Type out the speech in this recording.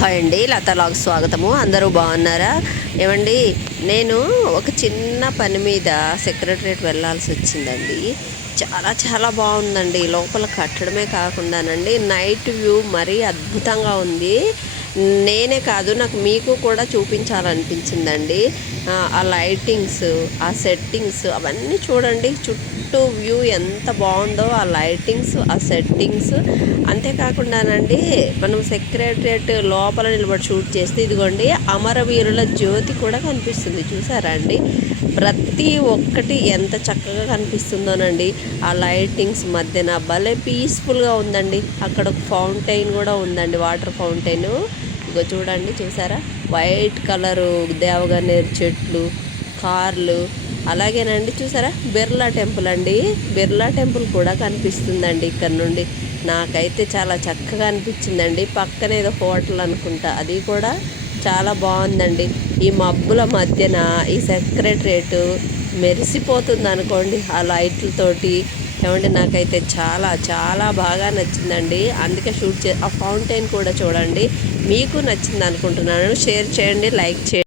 Hi అండి, లతాలాగ్ స్వాగతము. అందరూ బాగున్నారా? ఏమండి, నేను ఒక చిన్న పని మీద సెక్రటరేట్ వెళ్ళాల్సి వచ్చిందండి. చాలా చాలా బాగుందండి. లోపల కట్టడమే కాకుండానండి నైట్ వ్యూ మరీ అద్భుతంగా ఉంది. నేనే కాదు, నాకు మీకు కూడా చూపించాలనిపించిందండి. ఆ లైటింగ్స్, ఆ సెట్టింగ్స్ అవన్నీ చూడండి. చుట్టూ వ్యూ ఎంత బాగుందో, ఆ లైటింగ్స్, ఆ సెట్టింగ్స్. అంతేకాకుండానండి, మనం సెక్రటరేట్ లోపల నిలబడి షూట్ చేస్తే ఇదిగోండి అమరవీరుల జ్యోతి కూడా కనిపిస్తుంది. చూసారా అండి? ప్రతి ఒక్కటి ఎంత చక్కగా కనిపిస్తుందోనండి. ఆ లైటింగ్స్ మధ్యన భలే పీస్ఫుల్గా ఉందండి. అక్కడ ఒక ఫౌంటైన్ కూడా ఉందండి, వాటర్ ఫౌంటైన్. ఇగో చూడండి, చూసారా? వైట్ కలరు దేవగన్నేరు చెట్లు, కార్లు. అలాగేనండి, చూసారా? బిర్లా టెంపుల్ అండి. బిర్లా టెంపుల్ కూడా కనిపిస్తుందండి ఇక్కడ నుండి. నాకైతే చాలా చక్కగా అనిపించిందండి. పక్కన ఏదో హోటల్ అనుకుంటా, అది కూడా చాలా బాగుందండి. ఈ మబ్బుల మధ్యన ఈ సెక్రటరేట్ మెరిసిపోతుంది అనుకోండి ఆ లైట్లతోటి. ఏమంటే నాకైతే చాలా చాలా బాగా నచ్చిందండి. అందుకే ఆ ఫౌంటైన్ కూడా చూడండి. మీకు నచ్చింది అనుకుంటున్నాను. షేర్ చేయండి, లైక్ చేయండి.